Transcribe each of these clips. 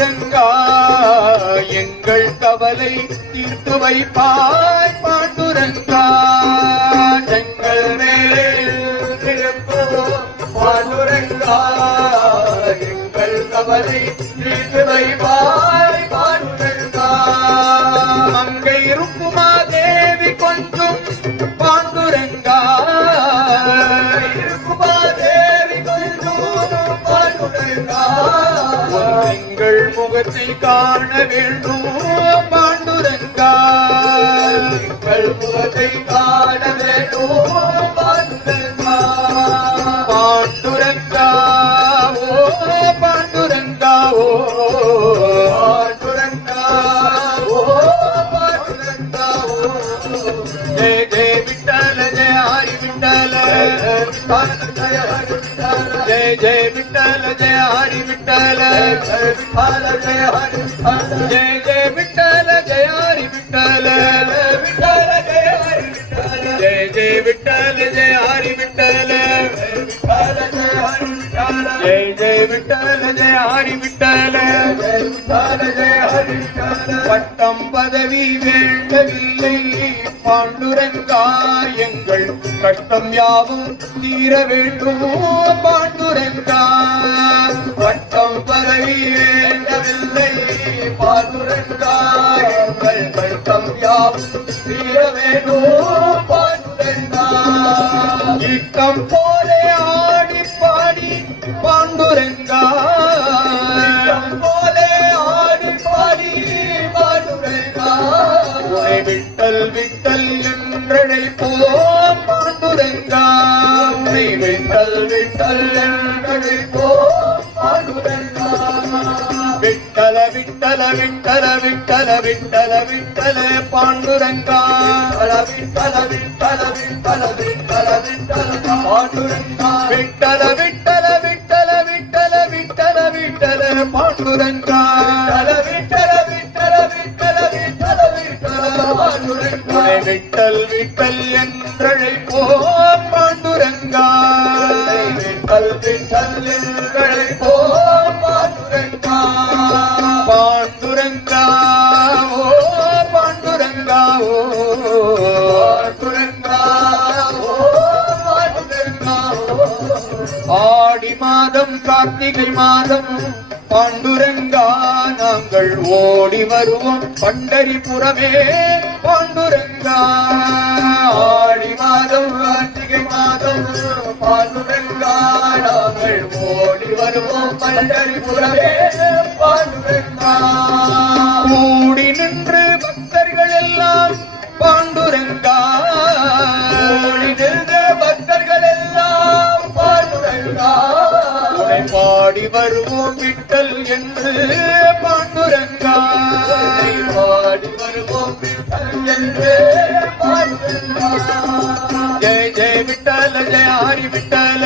பாண்டுரங்கா எங்கள் கவலை தீர்த்து வைப்பாய் பாண்டுரங்கா எங்கள் மேலே பாண்டுரங்கா எங்கள் கவலை தீர்த்து வைப்பாய் பாண்டுரங்கா மங்கை ருக்குமா தேவி கொஞ்சம் பாண்டுரங்கா ருக்குமா தேவி கொஞ்சம் பாண்டுரங்கா எங்கள் முகத்தை காண வேண்டும் பாண்டுரங்கா எங்கள் முகத்தை காண வேண்டும் பாண்டுரங்கா பாண்டுரங்கா ஓ பாண்டுரங்கா ஓ பாண்டுரங்கா ஓ பாண்டுரங்கா ஓ ஜெய ஜெய விட்டல ஜெய ஹரி விட்டல ஜெய ஜெய விட்டல ஜெய ஹரி விட்டல ஜெய ஹரி ஜெய ஜெய விட்டல ஜெய ஹரி விட்டல விட்டல ஜெய ஹரி விட்டல ஜெய ஜெய விட்டல ஜெய ஹரி விட்டல ஜெய ஜெய விட்டல ஜெய ஹரி விட்டல ஜெய ஹரி விட்டல பட்டம் பதவி வேண்டவில்லை பாண்டுரங்கா எங்கள் கஷ்டம் யாவும் தீர வேண்டும் பாண்டுரங்கா பட்டம் பதவி வேண்டவில்லை பாண்டுரங்கா எங்கள் கஷ்டம் யாவும் தீர வேண்டும் பாண்டுரங்கா இட்டம் போலே ஆடி பாடி பாண்டுரங்கா போலே ஆடி பாடி பாண்டுரங்கா விட்டல் விட்டல் என்றழைப்போம் பாண்டுரங்கா விட்டல் விட்டல் என்றழைப்போம் பாண்டுரங்கா விட்டல விட்டல விட்டல விட்டல விட்டல விட்டல பாண்டுரங்கா விட்டல விட்டல விட்டல விட்டல விட்டல பாண்டுரங்கா விட்டல விட்டல விட்டல விட்டல விட்டல விட்டல பாண்டுரங்கா விட்டல விட்டல விட்டல விட்டல விட்டல பாண்டுரங்கா விட்டல் விட்டல் என்றழைப்போம் பாண்டுரங்கா விட்டல் விட்டல் என்றழைப்போம் பாண்டுரங்கா பாண்டுரங்கா ஓ பாண்டுரங்கா ஓ பாண்டுரங்கா ஓ பாண்டுரங்கா ஆடி மாதம் கார்த்திகை மாதம் பாண்டுரங்கா நாங்கள் ஓடி வருவோம் பண்டரிபுரமே பாண்டுரங்கா ஆடி மாதம் கார்த்திகை மாதம் பாண்டுரங்கா நாங்கள் ஓடி வருவோம் பண்டரிபுரமே பாண்டுரங்கா கூடி நின்று பக்தர்கள் எல்லாம் பாண்டுரங்கா கூடி நின்று பக்தர்கள் எல்லாம் பாண்டுரங்கா பாடி வருவோம் விட்டல் என்று பாண்டுரங்கா பாடி வருவோம் விட்டல் என்று பாண்டுரங்கா ஜெய ஜெய விட்டல ஜெய ஹரி விட்டல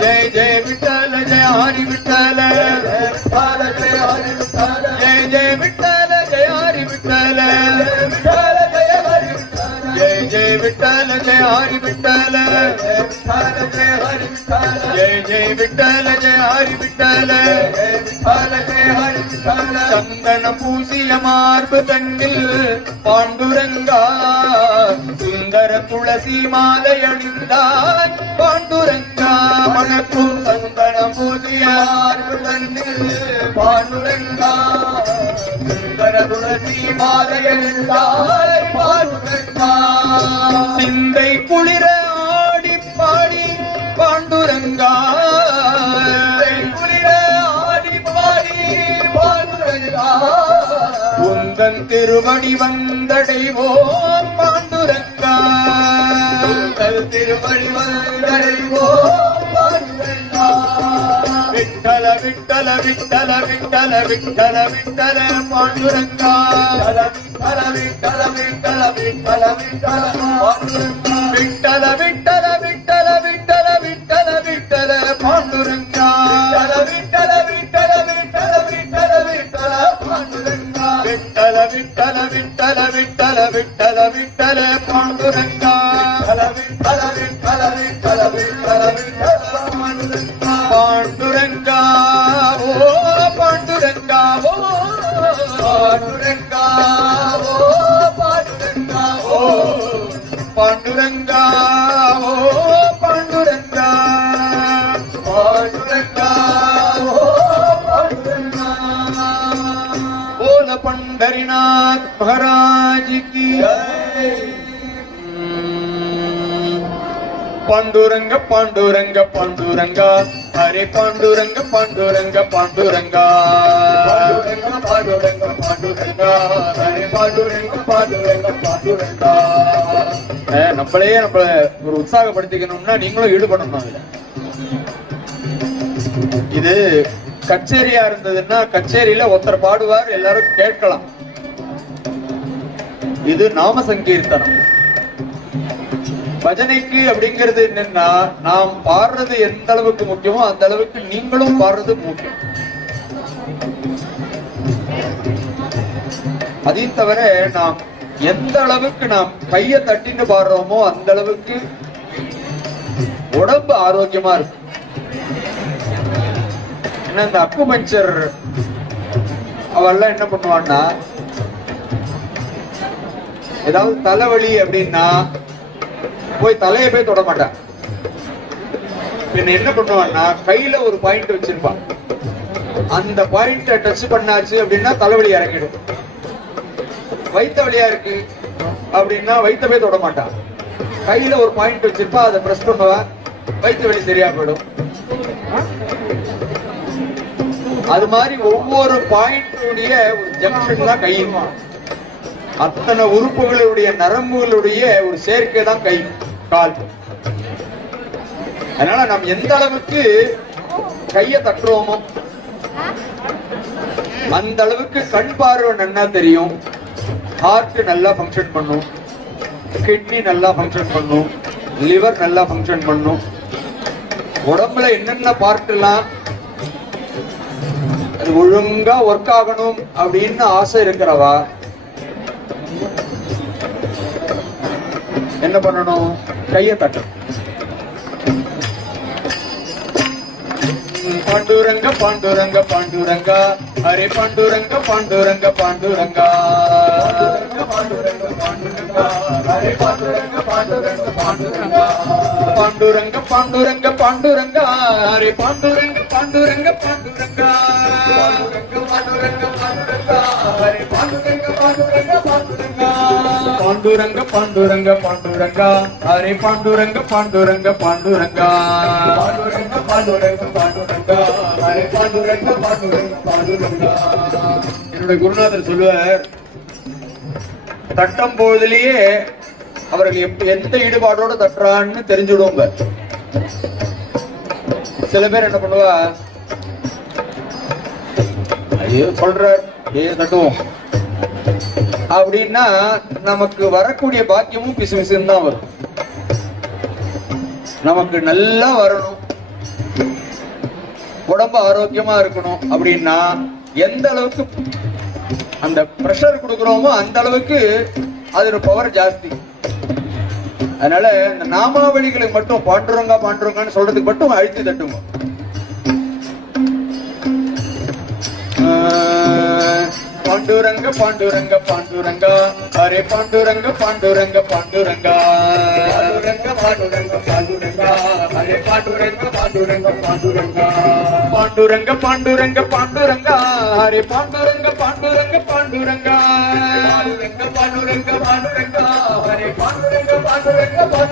ஜெய ஜெய விட்டல ஜெய ஹரி விட்டல ஜெய ஜெய விட்டல ஜெய ஹரி விட்டல ஜெய ஜெய விட்டல ஜெய ஹரி விட்டல ஜெய ஜெய விட்டல ஜெய ஹரி விட்டல சந்தன பூசிய மார்பு தன்னில் பாண்டுரங்கா சுந்தர துளசி மாலை அணிந்தாய் பாண்டுரங்கா மணக்கும் சந்தன பூசிய மார்பு தன்னில் பாண்டுரங்கா சுந்தர துளசி மாலை அணிந்தாய் பாண்டுரங்கா சிந்தை குளிர ஆடி பாடி பாண்டுரங்கா குளிர ஆடி பாடி பாண்டுரங்கா உந்தன் திருவடி வந்தடைவோம் பாண்டுரங்கா உந்தன் திருவடி வந்தடைவோம் பாண்டுரங்கா விட்டல விட்டல விட்டல விட்டல விட்டல விட்டல பாண்டுரங்கா விட்டல விட்டல விட்டல விட்டல விட்டல பாண்டுரங்கா விட்டல விட்டல விட்டல விட்டல விட்டல விட்டல பாண்டுரங்கா விட்டல விட்டல விட்டல விட்டல விட்டல பாண்டுரங்கா விட்டல விட்டல விட்டல விட்டல விட்டல விட்டல பாண்டுரங்கா விட்டல விட்டல விட்டல விட்டல விட்டல பாண்டுரங்கா பாண்டுரங்கா ஓ பாண்டுரங்கா ஓ பாண்டுரங்கா ஓ பாண்டுரங்கா ஓ பாண்டுரங்கா ஓ பாண்டுரங்கா பாண்டுரங்கா ஓ பாண்டுரங்கா बोल पंढरीनाथ महाराज की पांडुरंग पांडुरंग पांडुरंगा हरे पांडुरंग पांडुरंग पांडुरंगा पांडुरंग पांडुरंग पांडुरंगा हरे पांडुरंग पांडुरंग पांडुरंगा நம்மளே நம்மள ஒரு உற்சாகப்படுத்திக்கணும்னா நீங்களும் ஈடுபடணும் அதுல. இது கச்சேரியா இருந்ததுன்னா கச்சேரியில ஒருத்தர் பாடுவார், எல்லாரும் கேட்கலாம். இது நாம சங்கீர்த்தனம். பஜனைக்கு அப்படிங்கிறது என்னன்னா, நாம் பாடுறது எந்த அளவுக்கு முக்கியமோ அந்த அளவுக்கு நீங்களும் பாடுறது முக்கியம். அதையும் தவிர நாம் எந்த அளவுக்கு நாம் கையை தட்டின்னு பாடுறோமோ அந்த அளவுக்கு உடம்பு ஆரோக்கியமா இருக்கும். ஏன்னா இந்த அக்குபஞ்சர் அவெல்லாம் என்ன பண்ணுவான்னா, ஏதாவது தலைவலி அப்படின்னா போய் தலையை போய் தொட மாட்டான். என்ன பண்ணுவான்னா கையில ஒரு பாயிண்ட் வச்சிருப்பான். அந்த பாயிண்ட டச் பண்ணாச்சு அப்படின்னா தலைவலி இறங்கிடும். வைத்த வலியா இருக்கு அப்படின்னா வைத்த போய் தொட மாட்டான். கையில ஒரு பாயிண்ட் வச்சிருப்பா, அதை பிரஸ் பண்ணுவா, வைத்த வலி சரியா போயிடும். அது மாதிரி ஒவ்வொரு பாயிண்டுடைய ஜங்ஷன் தான் கை. அத்தனை உறுப்புகளுடைய நரம்புகளுடைய ஒரு சேர்க்கை தான் கை கால். அதனால நாம் எந்த அளவுக்கு கையை தட்டுறோமோ அந்த அளவுக்கு கண் பார்வை நல்லா தெரியும், ஹார்ட் நல்லா ஃபங்க்ஷன் பண்ணும், கிட்னி நல்லா ஃபங்க்ஷன் பண்ணும், லிவர் நல்லா ஃபங்க்ஷன் பண்ணும். உடம்புல என்னென்ன பார்ட் எல்லாம் அது ஒழுங்கா ஒர்க் ஆகணும் அப்படின்னு ஆசை இருக்கிறவா என்ன பண்ணணும்? கையை தட்டணும். பாண்டுரங்க பாண்டுரங்க பாண்டுரங்கா ஹரே பாண்டுரங்க பாண்டுரங்க பாண்டுரங்கா பாண்டுரங்க பாண்டுரங்கா ஹரே பாண்டுரங்க பாண்டுரங்க பாண்டுரங்கா பாண்டுரங்க பாண்டுரங்க பாண்டுரங்கா ஹரே பாண்டுரங்க பாண்டுரங்க பாண்டுரங்கா பாண்டுரங்க பாண்டுரங்க பாண்டுரங்கா ஹரே பாண்டுரங்க பாண்டுரங்க பாண்டுரங்கா பாண்டுரங்க பாண்டுரங்க பாண்டுரங்கா ஹரே பாண்டுரங்க பாண்டுரங்க பாண்டுரங்கா பாண்டுரங்க பாண்டுரங்க பாண்டுரங்கா ஹரே பாண்டுரங்க பாண்டுரங்க பாண்டுரங்கா. என்னுடைய குருநாதர் சொல்லுவார், தட்டும் பொழுதுலயே அவர்கள் எந்த ஈடுபாடோட தட்டுறான்னு தெரிஞ்சுடுவோங்க. சில பேர் என்ன பண்ணுவா, ஐயோ சொல்றார் ஏ தட்டுவோம் அப்படின்னா நமக்கு வரக்கூடிய பாக்கியமும் பிசு பிசுன்னு தான் வரும். நமக்கு நல்லா வரணும், உடம்பு ஆரோக்கியமா இருக்கணும் அப்படின்னா எந்த அளவுக்கு அந்த பிரஷர் கொடுக்கிறோமோ அந்த அளவுக்கு அதோட பவர் ஜாஸ்தி. அதனால இந்த நாமாவளிகளுக்கு மட்டும் பாண்டுரங்கா பாண்டுரங்கான்னு சொல்றதுக்கு மட்டும் அழுத்தி தட்டுங்க. பாண்டுரங்க பாண்டுரங்க பாண்டுரங்கா ஹரே பாண்டுரங்க பாண்டுரங்க பாண்டுரங்கா பாண்டுரங்க பாண்டுரங்க பாண்டுரங்கா ஹரே பாண்டுரங்க பாண்டுரங்க பாண்டுரங்கா பாண்டுரங்க பாண்டுரங்க பாண்டுரங்கா ஹரே பாண்டுரங்க பாண்டுரங்க பாண்டுரங்கா பாண்டுரங்க பாண்டுரங்க பாண்டுரங்கா ஹரே பாண்டுரங்க பாண்டுரங்க பாண்டுரங்கா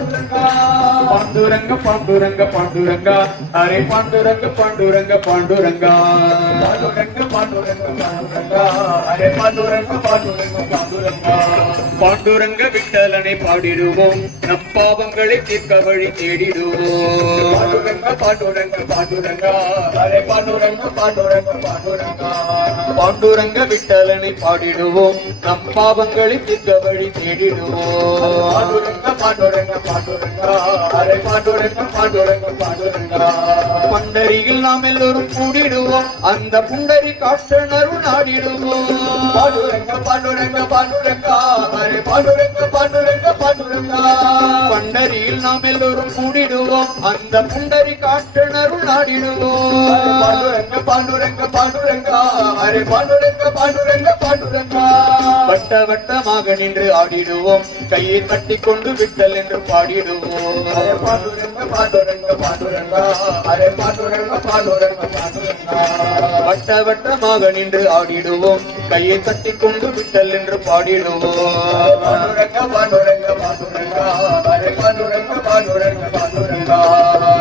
பாண்டுரங்க பாண்டுரங்க பாண்டுரங்கா ஹரே பாண்டுரங்க பாண்டுரங்க பாண்டுரங்கா பாண்டுரங்க பாண்டுரங்க பாண்டுரங்கா ஹரே பாண்டுரங்க பாண்டுரங்க பாண்டுரங்கா பாண்டுரங்க விட்டலனை பாடிடுவோம், நம் பாவங்களை தீர்க்க வழி தேடிடுவோம். பாண்டுரங்க பாண்டுரங்க பாண்டுரங்கா ஹரே பாண்டுரங்க பாண்டுரங்க பாண்டுரங்கா பாண்டுரங்க விட்டலனை பாடிடுவோம், நம் பாவங்களை தீர்க்க வழி தேடிடுவோம். பாண்டுரங்க பாண்டுரங்க பாண்டுரங்கா ஹரே பாண்டுரங்க பாண்டுரங்க பாண்டுரங்கா பண்டரியில் நாம் எல்லோரும் கூடிடுவோம், அந்த புண்டரி காற்றனருள் நாடிடுவோம். பாண்டுரங்க பாண்டுரங்க பாண்டுரங்கா ஹரே பாண்டுரங்க பாண்டுரங்க பாண்டுரங்கா பண்டரியில் நாம் எல்லோரும் கூடிடுவோம் அந்த புண்டரி காற்றனருள் நாடிடுவோம் பாண்டுரங்க பாண்டுரங்கா அரே பாண்டுரங்க பாண்டுரங்க பாண்டுரங்கா வட்ட வட்டமாக நின்று ஆடிடுவோம் கையை தட்டி கொண்டு விட்டல் என்று பாடிடுவோம் பாண்டுரங்க பாண்டுரங்க பாண்டுரங்கா அரே பாண்டுரங்க பாண்டுரங்க பாண்டுரங்கா வட்ட வட்டமாக நின்று ஆடிடுவோம் கையை தட்டி கொண்டு விட்டல் என்று பாடிடுவோம் பாண்டுரங்க பாண்டுரங்க பாண்டுரங்கா அரே பாண்டுரங்க பாண்டுரங்க பாண்டுரங்கா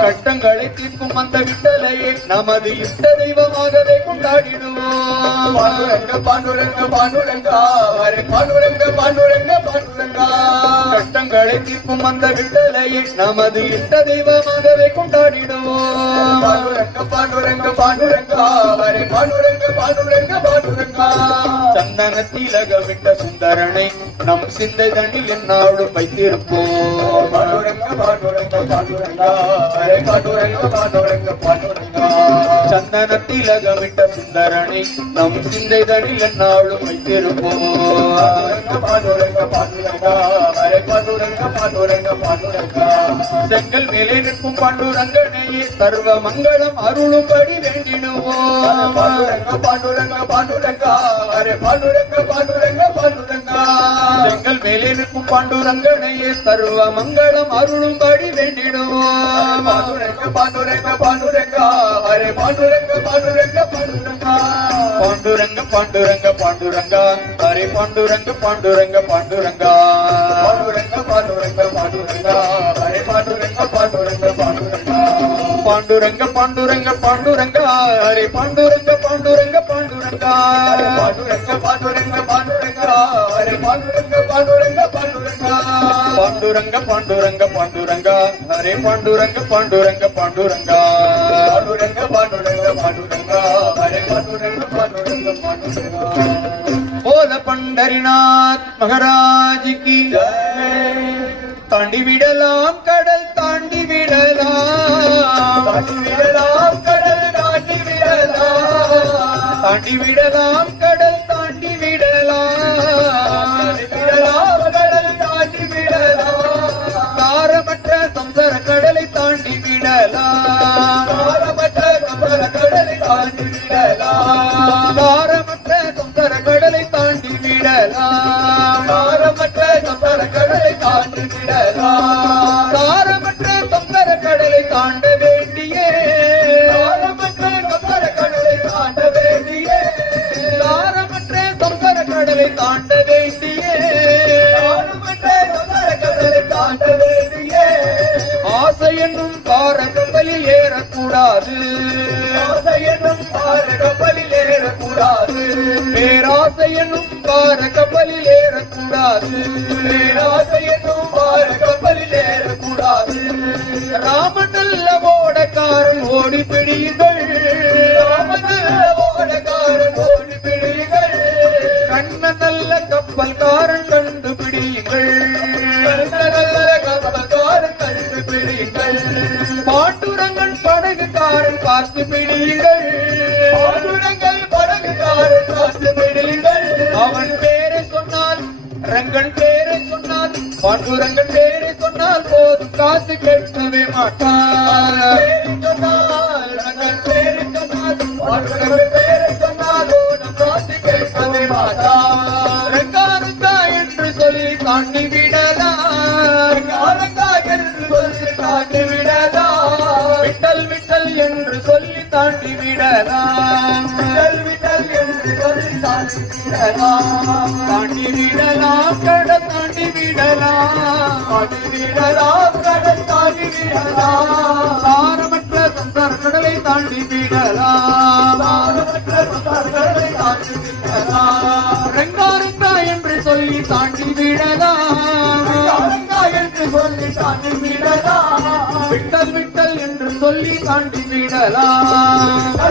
கட்டங்களை தீர்க்கும் அந்த விட்டலையே நமது இஷ்ட தெய்வமாகவே கொண்டாடிடுவோம் பாண்டுரங்க பாண்டுரங்க பாண்டுரங்கா அரே பாண்டுரங்க பாண்டுரங்க பாண்டுரங்கா கட்டங்களை தீர்க்கும் அந்த விட்டலையே நமது இஷ்ட தெய்வமாகவே கொண்டாடிடுவோம் பாண்டுரங்க பாண்டுரங்க பாண்டுரங்கா அரே பாண்டுரங்க பாண்டுரங்க பாண்டுரங்கா சந்தன திலகமிட்ட சுந்தரனை நம் சிந்தை தனில் என்னாலும் வைத்திருப்போம் பாண்டுரங்க பாண்டுரங்க பாண்டுரங்கா அரே பாண்டுரங்க பாண்டுரங்க பாண்டுரங்கா சந்தன திலகமிட்ட சுந்தரனை நம் சிந்தை தனில் என்னாலும் வைத்திருப்போம் பாண்டுரங்க பாண்டுரங்கா அரே பாண்டுரங்க பாண்டுரங்க பாண்டுரங்கா செங்கல் மேலே நிற்கும் பாண்டுரங்கனையே சர்வ மங்களம் அருளும்படி வேண்டிடுவோம் பாண்டுரங்க பாண்டுரங்க பாண்டுரங்கா அரே பாண்டுரங்க பாண்டுரங்க பாண்டுரங்கா செங்கல் மேலே நிற்கும் பாண்டுரங்கனையே சர்வ மங்களம் அருளும்படி வேண்டிடுவோம் பாண்டுரங்க பாண்டுரங்க பாண்டுரங்கா அரே பாண்டுரங்க பாண்டுரங்க பாண்டுரங்கா பாண்டுரங்க பாண்டுரங்க பாண்டுரங்கா ஹரே பாண்டுரங்க பாண்டுரங்க பாண்டுரங்கா பாண்டுரங்க பாண்டுரங்க பாண்டுரங்கா அரே பாண்டுரங்க பாண்டுரங்க பாண்டுரங்கா பாண்டுரங்க பாண்டுரங்க பாண்டுரங்கா ஹரே பாண்டுரங்க பாண்டுரங்க பாண்டுரங்கா பாண்டுரங்க பாண்டுரங்க பாண்டுரங்கா அரே பாண்டுரங்க பாண்டுரங்க பாண்டுரங்கா பாண்டுரங்க பாண்டுரங்க பாண்டுரங்கா ஹரே பாண்டுரங்க பாண்டுரங்க பாண்டுரங்கா பாண்டுரங்க பாண்டுரங்க பாண்டுரங்கா அரே பாண்டுரங்க பாண்டுரங்க பாண்டுரங்கா போல பண்டரிநாத் மகாராஜ் கி தாண்டி விடலாம் கடல் தாண்டி விடலாம் தாண்டி விடலாம் கடல் தாண்டி விடலாம் தாண்டி விடலாம் கடல் தாண்டி விடலாம் விடலாம் கடல் தாண்டி விடலாம் தாரமற்ற சம்சார கடலை தாண்டி விடலாம் தாரமற்ற சம்பர கடலை தாண்டி விடலாம் தாரமற்ற சம்சார கடலை தாண்டி விடலாம் தாரமற்ற சம்பர கடலை தாண்டி விடலாம் தாரமற்ற சம்சார கடலை தாண்ட வேண்டியே தாரமற்ற சம்பர கடலை தாண்ட வேண்டியே தாரமற்ற சம்சார கடலை தாண்ட வேண்டியே தாரமற்ற சம்பர கடலை தாண்ட வேண்டியே ஆசை என்னும் பார கப்பலில் ஏறக்கூடாது ஆசை என்னும் பார கப்பலில் ஏறக்கூடாது பேராசை என்னும் பார கப்பலில் ஏறக்கூடாது பேராசை என்னும் பார கப்பலில் ஏறக்கூடாது ராமன் நல்ல ஓடக்காரன் ஓடி பிடியுங்கள் ராமநல்ல ஓடக்காரன் ஓடி பிடியுங்கள் கண்ண நல்ல கப்பல்காரன் கண்டு பிடியுங்கள் நல்ல கப்பல்காரன் கண்டு பிடியுங்கள் பாண்டுரங்கன் படகுக்காரன் பார்த்து பிடியுங்கள் பாண்டுரங்கன் படகுக்காரன் பார்த்து பிடியுங்கள் அவன் பேரை சொன்னால் ரங்கன் பேரை சொன்னால் பாண்டுரங்கன் பேரை சொன்னால் போதும் காசு கேட்கவே மாட்டான் பேரை சொன்னால் ரங்கன் பேரை சொன்னால் பாண்டுரங்கன் பேரை சொன்னால் ஓடும் காசு கேட்கவே மாட்டான் ரங்காரங்கா என்று சொல்லி தாண்டி விடலாம் காரங்கா என்று சொல்லி தாண்டி விடலாம் விட்டல் விட்டல் என்று சொல்லி தாண்டி விடலாம் விட்டல் விட்டல் என்று சொல்லி தாண்டி விடலாம் தாண்டி விடலாம் கடல் தாண்டி விடலாம் தாண்டி விடலாம் கடல் தாண்டி விடலாம் தாரமற்ற சம்சார கடலை தாண்டி விடலாம் தாரமற்ற சம்சாரங்களை தாண்டி விடலாம் ரங்காரங்கா என்று சொல்லி தாண்டி விடலாம் காரங்கா என்று சொல்லி தாண்டி விடலாம் விட்டல் விட்டல் என்று சொல்லி தாண்டி விடலாம்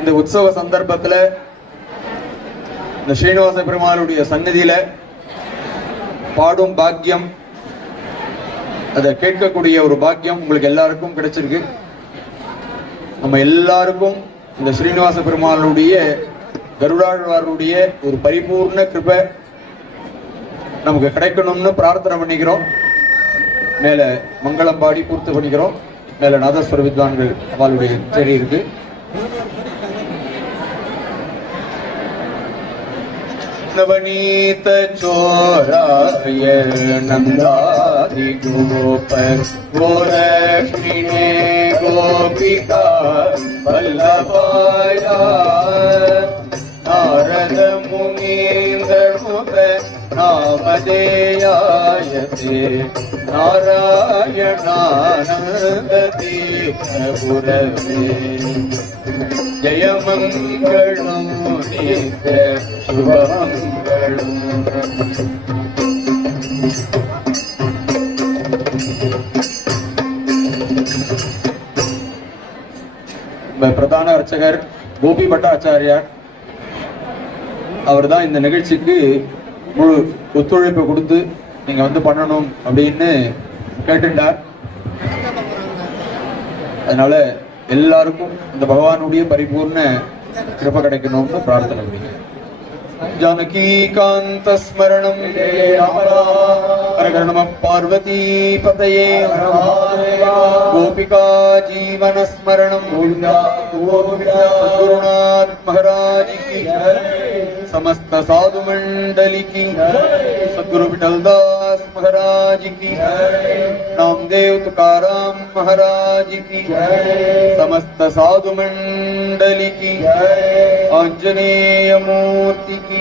இந்த உற்சவ சந்தர்ப்பத்துல இந்த ஸ்ரீனிவாச பெருமாளுடைய சந்நிதியில பாடும் பாக்கியம், அதை கேட்கக்கூடிய ஒரு பாக்கியம் உங்களுக்கு எல்லாருக்கும் கிடைச்சிருக்கு. நம்ம எல்லாருக்கும் இந்த ஸ்ரீனிவாச பெருமாளுடைய கருடாழ்வாருடைய ஒரு பரிபூர்ண கிருபை நமக்கு கிடைக்கணும்னு பிரார்த்தனை பண்ணிக்கிறோம். மேல மங்களம் பாடி பூர்த்தி பண்ணிக்கிறோம். மேல நாதஸ்வர வித்வான்கள் அவளுடைய சரி இருக்கு. நவநீத சோராய நந்தாதி கோப கோரக்ஷ்மிணே கோபிகா வல்லபாய நாரத முனீந்திர முக நாமதேயாயதே நாராயணானந்த தீர்த்தபுரவே ஜயமங்களம் நித்ய சுபமங்களம். பிரதான அர்ச்சகர் கோபி பட்டாச்சாரியார் அவர் தான் இந்த நிகழ்ச்சிக்கு முழு ஒத்துழைப்பு கொடுத்து நீங்க வந்து பண்ணணும் அப்படின்னு கேட்டுட்டார். அதனால எல்லாருக்கும் இந்த பகவானுடைய பரிபூர்ண கிருபை கிடைக்கணும்னு பிரார்த்தனை பண்ணி ஜானகி காந்த ஸ்மரணம் நம பார்வதி பதயே கோபிகா ஜீவன ஸ்மரணம் குருநாத் மகாராஜ் की समस्त साधु मंडली की सद्गुरु विठलदास महाराज की नामदेव तुकाराम महाराज की समस्त साधु मंडली की आंजनेय मूर्ति की